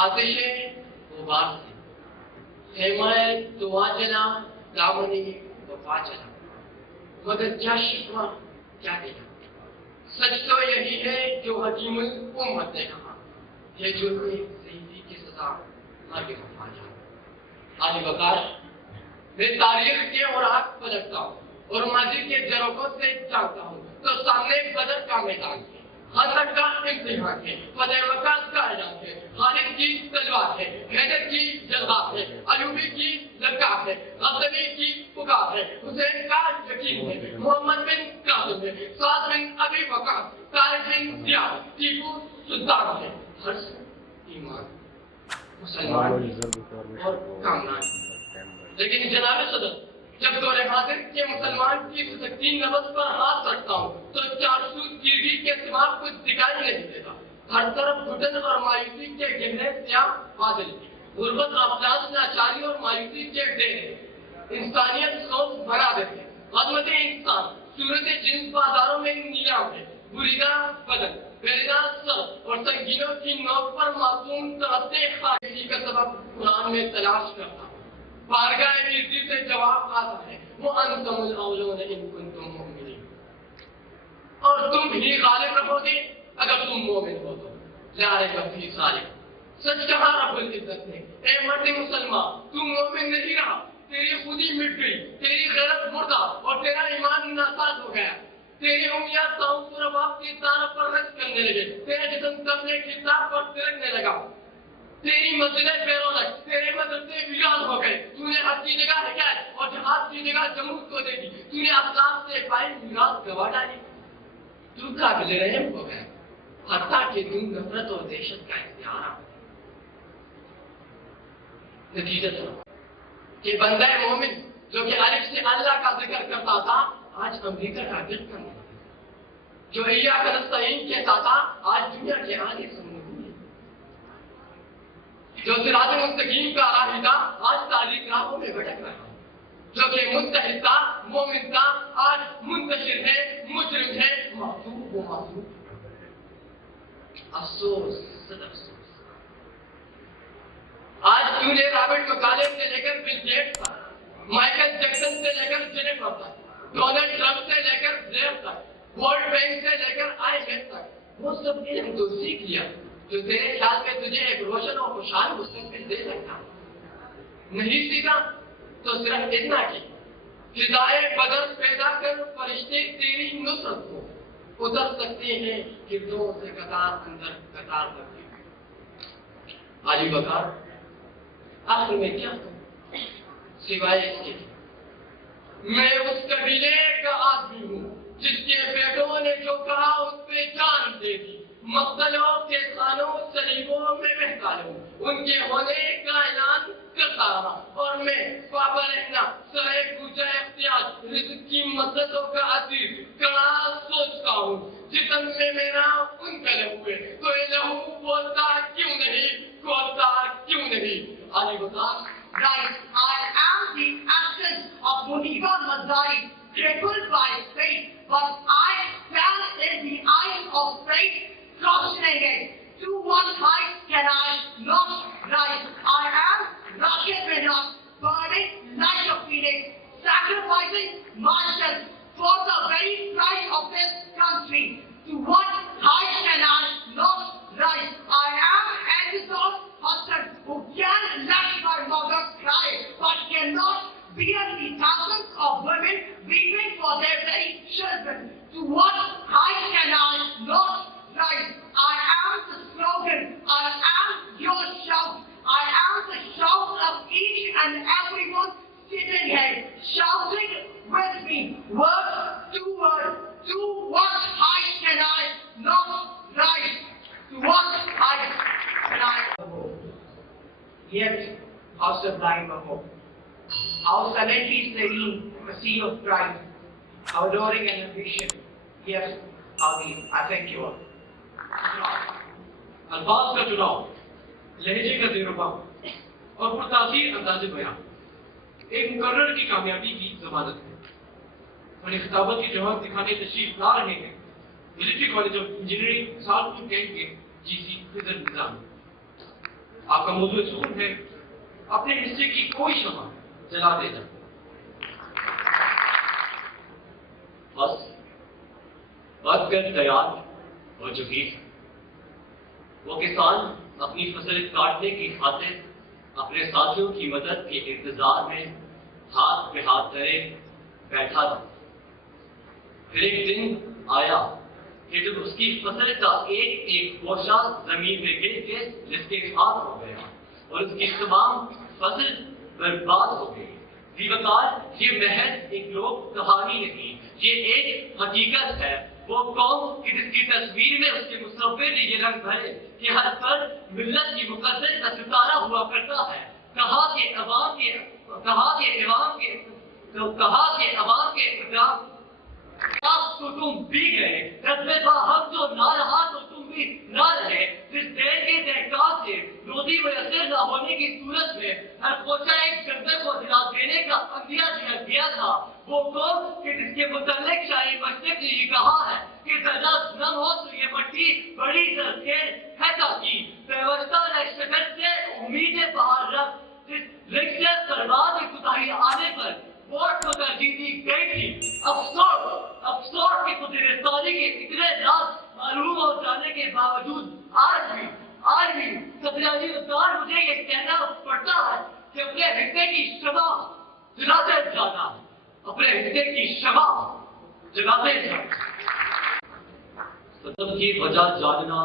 آتش غبار سے خیمہ دعا جلا دامنی وفا چلا مگر کیا شکوہ کیا کہا سچ تو یہی ہے جو حکیم الامت نے کہا یہ جرم زندگی کی سزا آگے وفا جا آج وقار میں تاریخ کے اوراق پلٹتا ہوں اور ماضی کے جروکوں سے جانتا ہوں تو سامنے بدر کا میدان ہے حسد کا امتحان ہے فتح مکہ کا اعلان ہے خالد کی تلوار ہے حیدر کی جذبات ہے ایوبی کی لگام ہے غزنوی کی پکار ہے حسین کا یقین ہے محمد بن قاسم ہے سعد بن ابی وقاص طارق بن زیاد ٹیپو سلطان ہے ہر ایمان مسلمان اور کامران لیکن جناب صدر جب دور حاضر کے مسلمان کی سکتی نبض پر ہاتھ رکھتا ہوں تو 400 چیڑی کے سوا کچھ دکھائی نہیں دیتا ہر طرف گھٹن اور مایوسی کے گہرے سیاہ بادل غربت افلاس لاچاری اور مایوسی کے ڈیرے انسانیت سوچ بنا دیتے عظمت انسان صورت جنس بازاروں میں نیام ہے بریدہ بدن بیریدہ سر اور سنگینوں کی نوک پر معصوم ترتے خواہشی کا سبب قرآن میں تلاش کرتا بارگاہ عزت سے جواب آتا ہے وَأَنْتُمُ الْأَوْلُونَ إِن كُنتُم مُؤْمِنِينَ اور تم ہی غالب رہو گے اگر تم مومن ہو تو لا ریب فی ذالک سچ کہا رب العزت نے اے مرد مسلمان تم مومن نہیں رہا تیری خودی مٹ گئی تیری غیرت مردہ اور تیرا ایمان ناساز ہو گیا تیری انگلیاں تاؤں سورب آپ کی طرف پر رقص کرنے لگے تیرا جسم قبل کتاب پر ترکنے لگا تیری مسجدیں بے رونق تیرے مدرسے ویران ہو گئے تو نے حج کی جگہ حکایت اور جہاد کی جگہ جمود کو دے دی تو نے اسلام سے پائی میراث گوا ڈالی تو قابل رحم ہو گیا حتیٰ کہ تم نفرت اور دہشت کا اختیار آ نتیجہ کہ بندہ مومن جو کہ الف سے اللہ کا ذکر کرتا تھا آج امریکہ کا گرد کرنے جو ایاک نستعین کہتا تھا آج دنیا کے آگے سمجھ جو صراط مستقیم کا راہی تھا آج تاریخ راہوں میں بھٹک رہا ہے جو کہ مستحق تھا مومن تھا آج منتشر ہے مجرم ہے معصوم و معصوم افسوس صد افسوس آج تو نے رابرٹ مکالے سے لے کر بل گیٹس تک مائیکل جیکسن سے لے کر جینیفر تک ڈونلڈ ٹرمپ سے لے کر بلیئر تک ورلڈ بینک سے لے کر آئی ایم ایف تک وہ سب علم تو سیکھ لیا جو تیرے خیال میں تجھے ایک روشن اور خوشحال مستقبل دے سکتا نہیں سیکھا تو صرف اتنا کہ فضائے بدر پیدا کر فرشتے تیری نصرت کو اتر سکتے ہیں کردوں سے قطار اندر قطار کرتے علی بکار آخر میں کیا ہوں سوائے اس کے میں اس قبیلے کا آدمی ہوں جس کے بیٹوں نے جو کہا اس پہ جان دے دی مقتلوں کے خانوں سلیبوں میں بہتا رہوں ان کے ہونے کا اعلان کرتا رہا اور میں پاپا رہنا سرے پوچھا اختیار رزق کی مددوں کا عزیز کڑا سوچتا ہوں جسم میں میرا ان کا لہو ہے تو یہ لہو بولتا کیوں نہیں کھولتا کیوں نہیں علی بتا Right, I am the essence of Muniba Mazari, crippled by faith, but I stand in the eyes of faith, prostrated. To what height can I not rise? I am rocket enough, burning like a phoenix, sacrificing myself for the very price of this country. To what height can I not rise? I am Edison Hudson, who can let my mother cry, but cannot bear the thousands of women weeping for their very children. To what height can I not rise? I am the slogan, I am your shout, I am the shout of each and everyone sitting here, shouting with me, word to word. To what height can I not rise? To what height can I? Yet, how sublime a hope, how silently serene a sea of pride, how adoring an ambition. Yes, I thank you all. الفاظ کا چناؤ لہجے کا زیر و بام اور پرتاثیر انداز بیان ایک مقرر کی کامیابی کی ضمانت ہے اور خطابت کی جواب دکھانے تشریف لا رہے ہیں military college of engineering Risalpur camp کے جی سی فضل نظام آپ کا موضوع سکون ہے، اپنے حصے کی کوئی شمع جلاتے جائیں. بس وقت پر تیار ہو چکی ہے. وہ کسان اپنی فصل کاٹنے کی خاطر اپنے ساتھیوں کی مدد کے انتظار میں ہاتھ پہ ہاتھ دھرے بیٹھا تھا. پھر ایک دن آیا کہ جب اس کی فصل کا ایک ایک گوشہ زمین میں گر کے جس کے خاک ہو گیا اور اس کی تمام فصل برباد ہو گئی. جی وقار، یہ محض ایک لوک کہانی نہیں، یہ ایک حقیقت ہے. وہ قوم کہ جس کی تصویر میں اس کے مصور نے یہ رنگ بھرے کہ ہر فرد ملت کی مقدس کا ستارہ ہوا کرتا ہے. کہا کہ عوام کے تو تم بھی گئے، جذبے باہم جو نہ رہا تو تم بھی نہ رہے. جس دیر کے تحقیقات سے روزی میسر نہ ہونے کی صورت میں ہر کوچہ ایک جذبے کو دلا دینے کا عندیہ دیا گیا تھا. وہ قوم کہ جس کے متعلق شاعر مشرق نے یہ کہا ہے کہ زردہ نم ہو تو یہ مٹی بڑی زرخیز ہے تاکی پیوستہ شکت سے امیدیں باہر رکھ. جس رنگ سے سرباز کی کوتاہی آنے پر ووٹ کو ترجیح دی گئی تھی. افسوس کی قدرتانی کے اتنے راز معلوم ہو جانے کے باوجود آج بھی ستیاجی اتار مجھے یہ کہنا پڑتا ہے کہ اپنے حصے کی شمع جلاتے جانا، اپنے حصے کی شمع جلاتے جانا. ستم کی وجہ جاننا